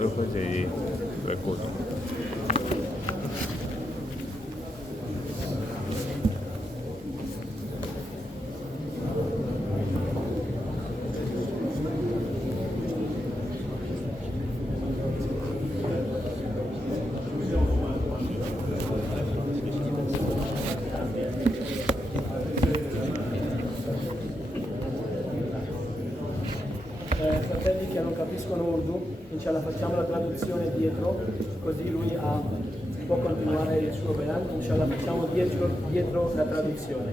lo facevi qualcosa. Fratelli che non capiscono Urdu, inshallah facciamo la traduzione dietro, così lui può continuare il suo bayan, inshallah facciamo dietro la traduzione.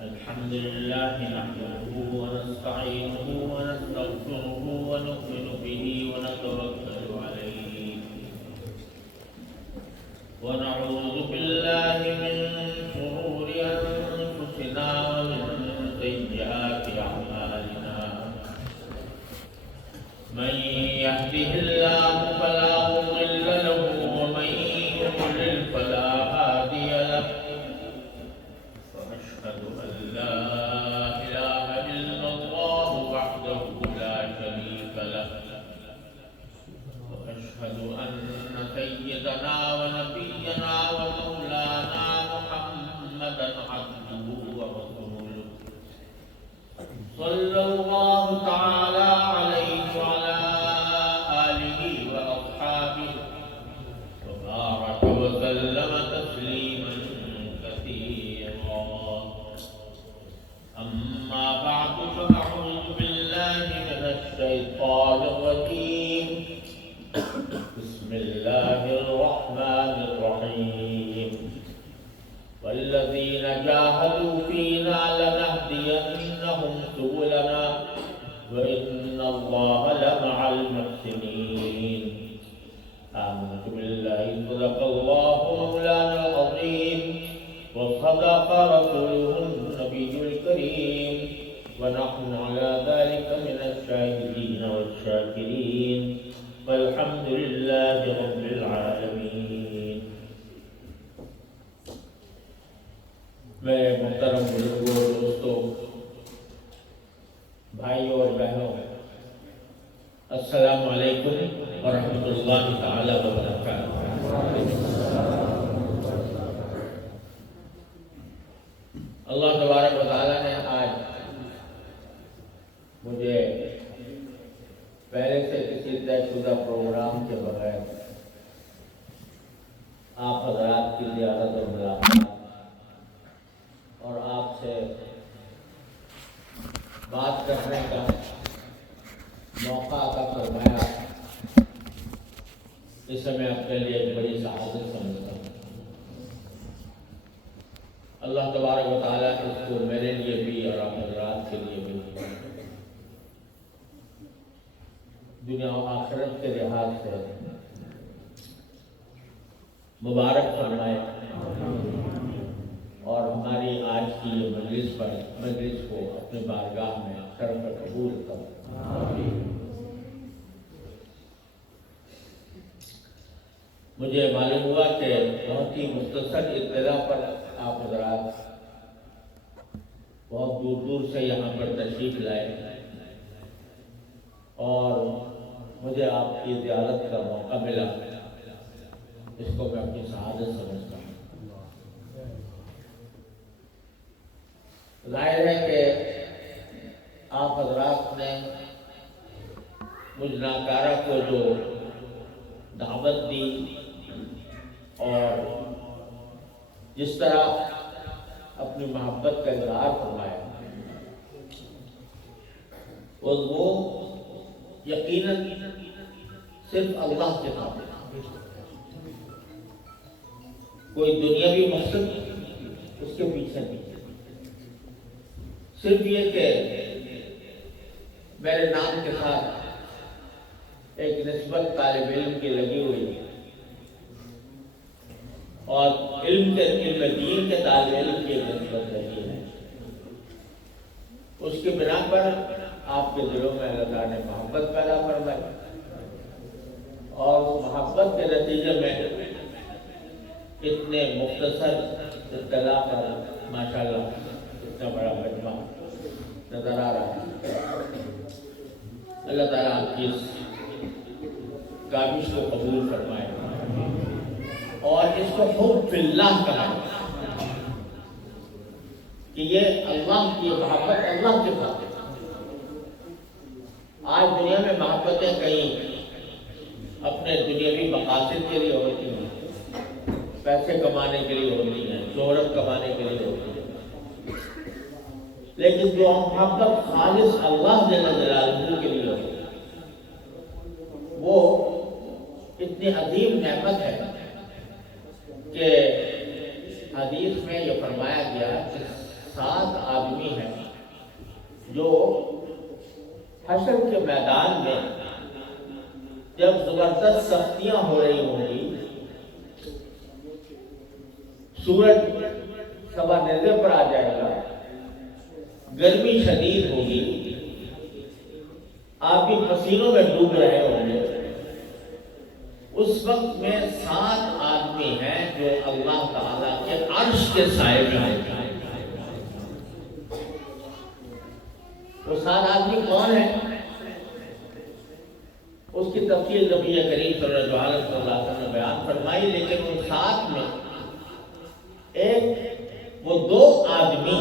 الحمد لله نحمده ونستعينه ونستغفره ونؤمن به ونتوكل عليه ونعوذ بالله من شرور أنفسنا ومن سيئات أعمالنا من يهده الله فلا مضل له ومن يضلل فلا هادي له وأشهد أن لا إله إلا الله وحده لا شريك له وأشهد أن سيدنا ونبينا ومولانا محمدا عبده ورسوله صلى الله تعالى عليه وعلى آله وأصحابه وبارك وسلم تسليما كثيرا. أما بعد فأعوذ بالله من الشيطان الرجيم. بسم الله الرحمن الرحيم. والذين جاهدوا فينا لنهدينهم سبلنا وإن الله لمع المحسنين. آمنت بالله صدق الله مولانا العظيم وصدق رسوله النبي الكريم ونحن على ذلك من الشاهدين والشاكرين والحمد لله رب العالمين. میرے محترم بزرگوں اور دوستوں، بھائیوں اور بہنوں، السلام علیکم ورحمۃ اللہ تعالی وبرکاتہ۔ اللہ تبارک و تعالیٰ نے آج مجھے پہلے سے کسی طے شدہ پروگرام کے بغیر آپ حضرات کی زیارت اور ملاقات اور آپ سے بات کرنے کا موقع عطا فرمایا، اسے میں اپنے لیے ایک بڑی سعادت سمجھتا ہوں۔ اللہ تبارک و تعالیٰ اس کو میرے لیے بھی اور آپ حضرات کے لیے بھی دنیا و آخرت کے لحاظ سے مبارک فرمائے اور ہماری آج کی یہ مجلس کو اپنے بارگاہ میں شرف قبول کرے۔ مجھے معلوم ہوا کہ بہت ہی مختصر ابتدا پر آپ حضرات بہت دور دور سے یہاں پر تشریف لائے اور مجھے آپ کی زیارت کا موقع ملا، اس کو میں اپنی سعادت سمجھتا ہوں۔ ظاہر ہے کہ آپ حضرات نے مجھ ناکارہ کو جو دعوت دی اور جس طرح اپنی محبت کا اظہار فرمایا، اور وہ یقیناً صرف اللہ کے خاطر، کوئی دنیاوی مقصد اس کے پیچھے نہیں، صرف یہ کہ میرے نام کے ساتھ ایک نسبت طالب علم کی لگی ہوئی اور علم دین کے طالب علم کی ایک نسبت لگی ہے، اس کی بنا پر آپ کے دلوں میں اللہ تعالیٰ نے محبت پیدا فرمائی، اور اس محبت کے نتیجے میں اتنے مختصر اطلاع پر ماشاءاللہ اتنا بڑا مجمع نظر آ رہا ہے۔ اللہ تعالیٰ آپ کی اس کاوش کو قبول فرمائے اور اس کو حب فی اللہ کہا کہ یہ اللہ کی محبت اللہ کے ساتھ۔ آج دنیا میں محبتیں کہیں اپنے دنیاوی مقاصد کے لیے ہوتی ہیں، پیسے کمانے کے لیے ہوتی ہیں، شہرت کمانے کے لیے ہوتی ہیں، لیکن جو محبت خالص اللہ جل جلالہ کے لیے ہوتی ہے وہ اتنی عظیم نعمت ہے کہ حدیث میں یہ فرمایا گیا کہ 7 آدمی ہیں جو حشر کے میدان میں جب زبردست سختیاں ہو رہی ہوں گی، سورج سوا نیزے پر آ جائے گا، گرمی شدید ہوگی، آپ بھی پسینوں میں ڈوب رہے ہوں گے، اس وقت میں 7 آدمی ہیں جو اللہ تعالیٰ کے عرش کے سائے میں آئے گا۔ وہ 7 آدمی کون ہیں؟ اس کی تفصیل نبی کریم صلی اللہ علیہ وسلم نے بیان فرمائی، لیکن ان 7 میں وہ 2 آدمی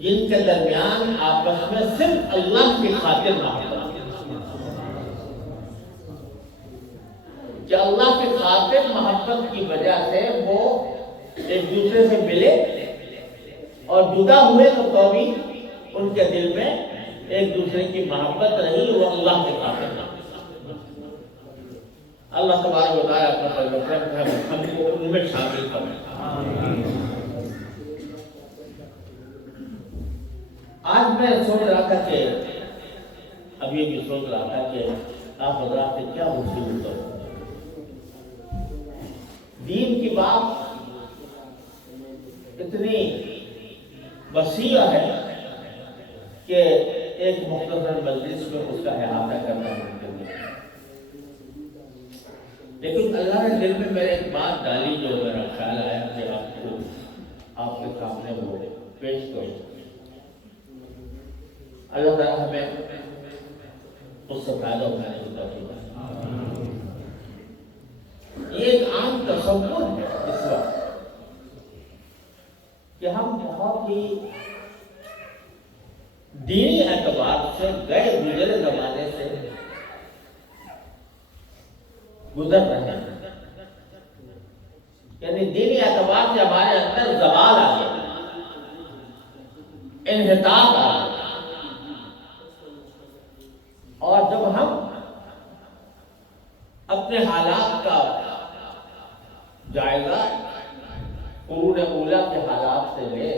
جن کے درمیان آپس میں صرف اللہ کی خاطر محبت، کہ اللہ کی خاطر محبت کی وجہ سے وہ ایک دوسرے سے ملے اور جدا ہوئے تو بھی ان کے دل میں ایک دوسرے کی محبت رہی، وہ اللہ کے خاطر رہی۔ اللہ تبارک و تعالیٰ اپنا فضل و کرم ہے ہم کو ان میں شامل کرے۔ آج میں سوچ رہا تھا کہ ابھی بھی سوچ رہا تھا کہ آپ حضرات سے کیا وصول کروں۔ دین کی بات اتنی وسیع ہے کہ ایک مختصر مجلس میں اس کا احاطہ کرنا ممکن نہیں، لیکن اللہ نے دل میں میرے ایک بات ڈالی جو میرا خیال آیا کہ آپ کو آپ کے سامنے وہ پیش کروں۔ اللہ تعالیٰ ہمیں اس سے فائدہ اٹھانے کی توفیق دے۔ یہ ایک عام تصور ہے اس وقت کہ ہم بہت ہی دینی اعتبار سے گئے گزرے زمانے سے گزر رہے ہیں، یعنی دینی اعتبار سے ہمارے اندر زوال آ گیا، انحطاط آ گیا، اور جب ہم اپنے حالات کا جائزہ قرون اولیٰ کے حالات سے لے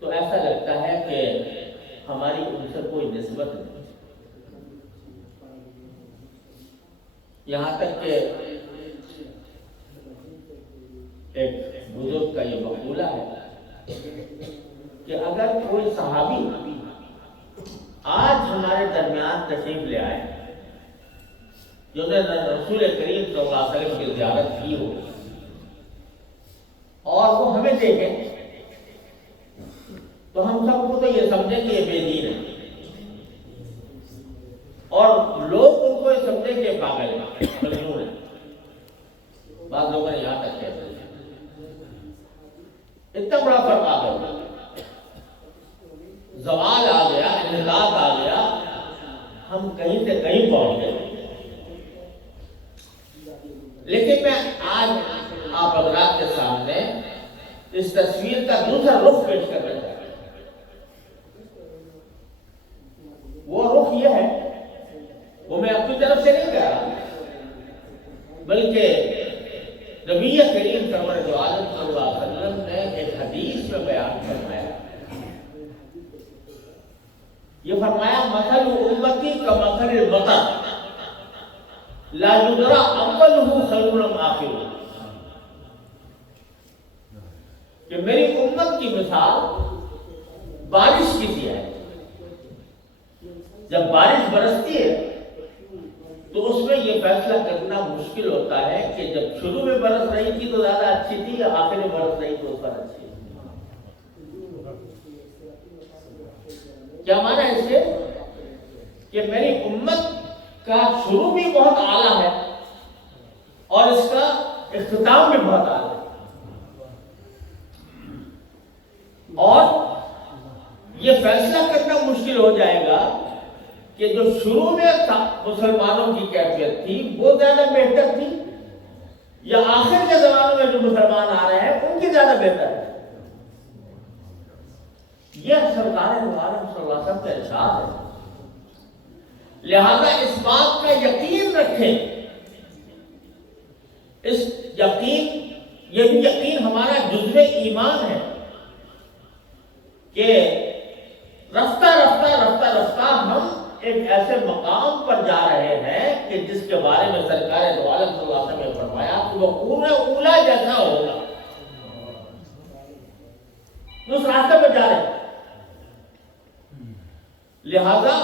تو ایسا لگتا ہے کہ ہماری ان سے کوئی نسبت نہیں، یہاں تک کہ ایک بزرگ کا یہ مقولہ ہے کہ اگر کوئی صحابی آج ہمارے درمیان تشریف لے آئے جو نے رسول کریم صلی اللہ علیہ وسلم کی زیارت کی ہو اور وہ ہمیں دیکھیں تو ہم سب کو تو یہ سمجھیں کہ یہ بے دین ہے، یہ پاگل ہے، مجنون ہے، بعض لوگوں نے یہاں تک کہہ دیا، اتنا بڑا فرق آ گیا، زوال آ گیا، انحطاط آ گیا، ہم کہیں سے کہیں پہنچ گئے۔ لیکن میں آج آپ حضرات کے سامنے اس تصویر کا دوسرا رخ پیش کرنا چاہتا ہوں۔ وہ رخ یہ ہے، وہ میں اپنی طرف سے نہیں کہہ رہا، بلکہ نبی کریم سرور دو عالم صلی اللہ علیہ وسلم نے ایک حدیث میں بیان فرمایا، یہ فرمایا مثل امتی کمثل المطر لا یدری اولہ خیر ام آخرہ، کہ میری امت کی مثال بارش کی سی ہے۔ جب بارش برستی ہے تو اس میں یہ فیصلہ کرنا مشکل ہوتا ہے کہ جب شروع میں برس رہی تھی تو زیادہ اچھی تھی یا آخر میں برس رہی تو اس پر اچھی ہے۔ کیا معنی ہے اس کے کہ میری امت کا شروع بھی بہت اعلیٰ ہے اور اس کا اختتام بھی بہت اعلیٰ ہے، اور یہ فیصلہ کرنا مشکل ہو جائے گا کہ جو شروع میں مسلمانوں کی کیفیت تھی وہ زیادہ بہتر تھی یا آخر کے زمانوں میں جو مسلمان آ رہے ہیں ان کی زیادہ بہتر ہے۔ یہ سرکار دو عالم صلی اللہ علیہ وسلم کا ارشاد ہے۔ لہذا اس بات کا یقین رکھیں، اس یقین، یہ بھی یقین ہمارا جزو ایمان ہے کہ رفتہ رفتہ رفتہ رفتہ ہم ایک ایسے مقام پر جا رہے ہیں کہ جس کے بارے میں سرکار دو عالم صلی اللہ علیہ وسلم نے فرمایا کہ وہ خون اولا جیسا ہوگا، اس راستے پہ جا رہے ہیں۔ لہذا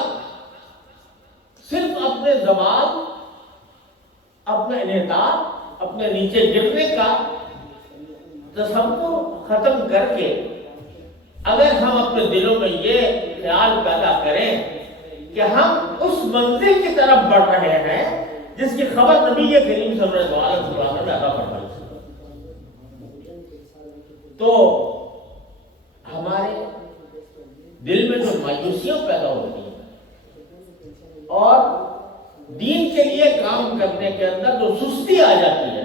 صرف اپنے زبان، اپنے انحطاط، اپنے نیچے گرنے کا تصور ختم کر کے اگر ہم اپنے دلوں میں یہ خیال پیدا کریں کہ ہم اس منزل کی طرف بڑھ رہے ہیں جس کی خبر نبی کریم صلی اللہ علیہ وسلم نے عطا فرمائی، تو ہمارے دل میں جو مایوسیاں پیدا ہوتی ہیں اور دین کے لیے کام کرنے کے اندر جو سستی آ جاتی ہے،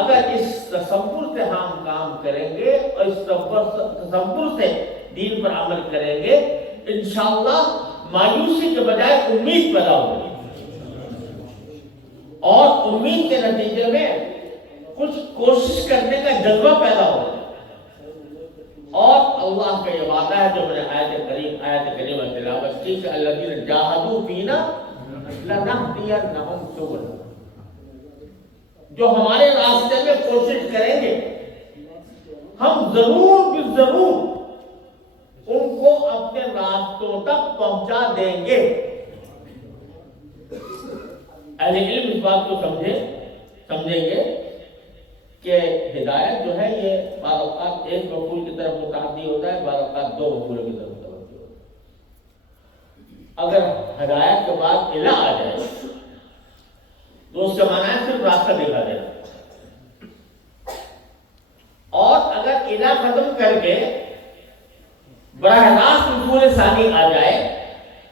اگر اس تصور سے ہم کام کریں گے اور اس تصور سے دین پر عمل کریں گے، انشاءاللہ مایوسی کے بجائے امید پیدا ہوگی، اور امید کے نتیجے میں کچھ کوشش کرنے کا جذبہ پیدا ہوگا، اور اللہ کا یہ وعدہ ہے جو میں نے آیت کریمہ تلاوت کی کہ الذین جاہدوا فینا لنہدینہم سبلنا، جو ہمارے راستے میں کوشش کریں گے ہم ضرور بالضرور ان کو اپنے راستوں تک پہنچا دیں گے۔ اہل علم اس بات کو سمجھیں گے کہ ہدایت جو ہے یہ بعض اوقات ایک مفعول کی طرف متعدی ہوتا ہے، بعض اوقات دو مفعولوں کی طرف متوجہ ہوتا ہے۔ اگر ہدایت کے بعد الہ آ جائے تو اس کا معنی ہے صرف راستہ دکھا دینا، اور اگر الہ ختم کر کے براہ راست مفعول ثانی آ جائے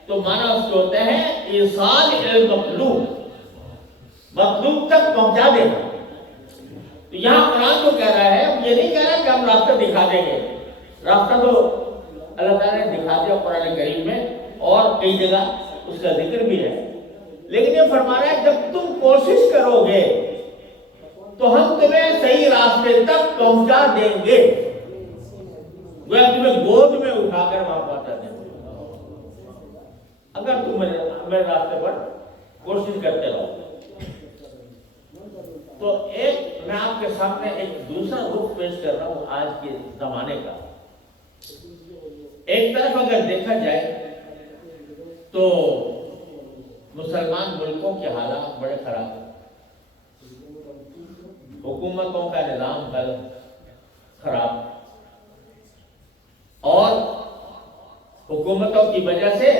تو معنی اس کے ہوتے ہیں ایصال المطلوب، مطلوب تک پہنچا دینا۔ تو یہاں قرآن کو کہہ رہا ہے، یہ نہیں کہہ رہا کہ ہم راستہ دکھا دیں گے، راستہ تو اللہ تعالیٰ نے دکھا دیا قرآن کریم میں اور کئی جگہ اس کا ذکر بھی ہے، لیکن یہ فرما رہا ہے جب تم کوشش کرو گے تو ہم تمہیں صحیح راستے تک پہنچا دیں گے، وہ تمہیں گود میں اٹھا کر وہاں پہنچا دیں گے اگر تم میرے راستے پر کوشش کرتے رہو۔ تو ایک میں آپ کے سامنے ایک دوسرا رخ پیش کر رہا ہوں آج کے زمانے کا۔ ایک طرف اگر دیکھا جائے تو مسلمان ملکوں کے حالات بڑے خراب ہیں، حکومتوں کا نظام خراب، اور حکومتوں کی وجہ سے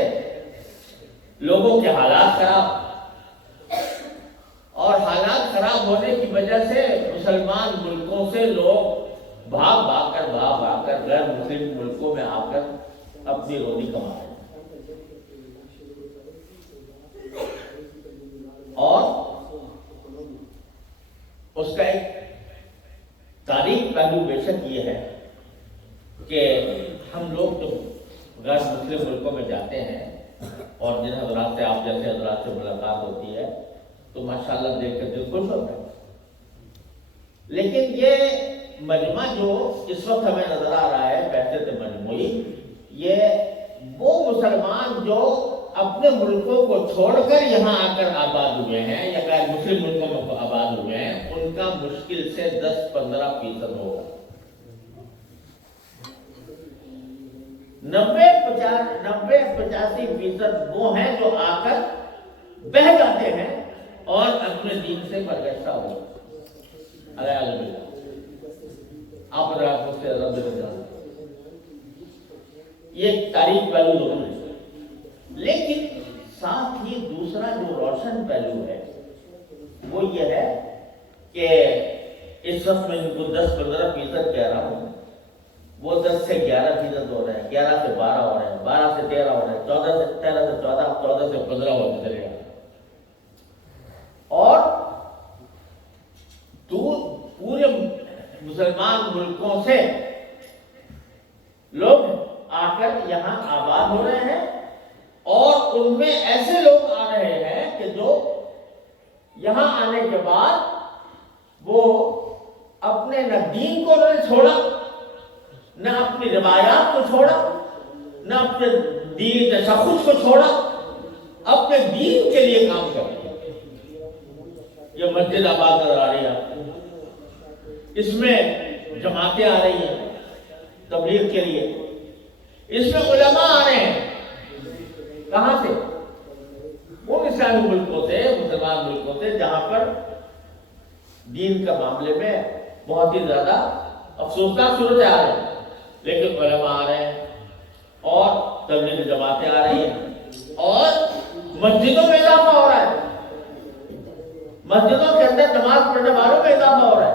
لوگوں کے حالات خراب، اور حالات خراب ہونے کی وجہ سے مسلمان ملکوں سے لوگ بھاگ کر غیر مسلم ملکوں میں آ کر اپنی روزی کما رہے ہیں. اور اس کا ایک تاریخ پہلو بے شک یہ ہے کہ ہم لوگ جو غیر مسلم ملکوں میں جاتے ہیں اور جن حضرات سے آپ جیسے حضرات سے ملاقات ہوتی ہے تو ماشاءاللہ دیکھ کر دل خوش ہوتا ہے. لیکن یہ مجمع جو اس وقت ہمیں نظر آ رہا ہے بحثت مجموعی، یہ وہ مسلمان جو اپنے ملکوں کو چھوڑ کر یہاں آ کر آباد ہوئے ہیں یا غیر مسلم ملکوں میں آباد ہوئے ہیں، ان کا مشکل سے 10-15% ہوگا. 90-85% وہ ہیں جو آ کر بہہ جاتے ہیں اور اپنے دین سے برگشتہ ہو جاتے ہیں. علیہ باللہ آپ حضرات مجھ سے رب جانتے یہ ایک تاریخ پہلو ضرور ہے. لیکن ساتھ ہی دوسرا جو روشن پہلو ہے وہ یہ ہے کہ اس وقت میں ان کو 10-15% کہہ رہا ہوں، وہ 10 سے 11% ہو رہے ہیں، 11 سے 12 ہو رہے ہیں، 12 سے 13 ہو رہے ہیں، 13 سے 14، 14 سے 15 ہوتے چلے گا. اور پورے مسلمان ملکوں سے لوگ آ کر یہاں آباد ہو رہے ہیں اور ان میں ایسے لوگ آ رہے ہیں کہ جو یہاں آنے کے بعد وہ اپنے نہ دین کو انہوں نے چھوڑا، نہ اپنی روایات کو چھوڑا، نہ اپنے دینی تشخص کو چھوڑا، اپنے دین کے لیے کام کر رہے ہیں. یہ مسجد آباد نظر آ رہی ہے، اس میں جماعتیں آ رہی ہیں تبلیغ کے لیے، اس میں علماء آ رہے ہیں. کہاں سے؟ ان اسلامی ملکوں سے، مسلمان ملکوں سے جہاں پر دین کا معاملے میں بہت ہی زیادہ افسوسناک صورت آ رہی ہے. لیکن علماء آ رہے ہیں اور تبلیغ جماعتیں آ رہی ہیں اور مسجدوں میں اضافہ ہو رہا ہے، مسجدوں کے اندر نماز پڑھنے والوں میں اضافہ ہو رہا ہے.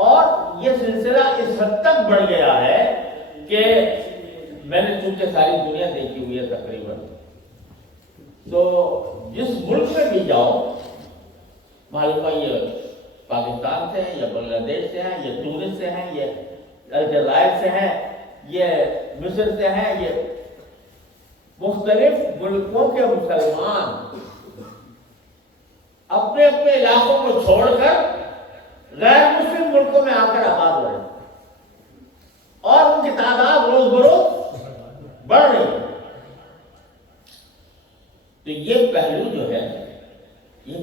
اور یہ سلسلہ اس حد تک بڑھ گیا ہے کہ میں نے چونکہ ساری دنیا دیکھی ہوئی ہے تقریباً، تو جس ملک میں بھی جاؤ معلوم ہے یہ پاکستان سے ہیں، یا بنگلہ دیش سے ہیں، یا تونس سے ہیں، یہ الجزائر سے ہیں، یہ مصر سے ہیں، یہ مختلف ملکوں کے مسلمان اپنے اپنے علاقوں کو چھوڑ کر غیر مسلم ملکوں میں آ کر آباد ہو رہے ہیں اور ان کی تعداد روز بروز بڑھ رہی ہے. تو یہ پہلو جو ہے یہ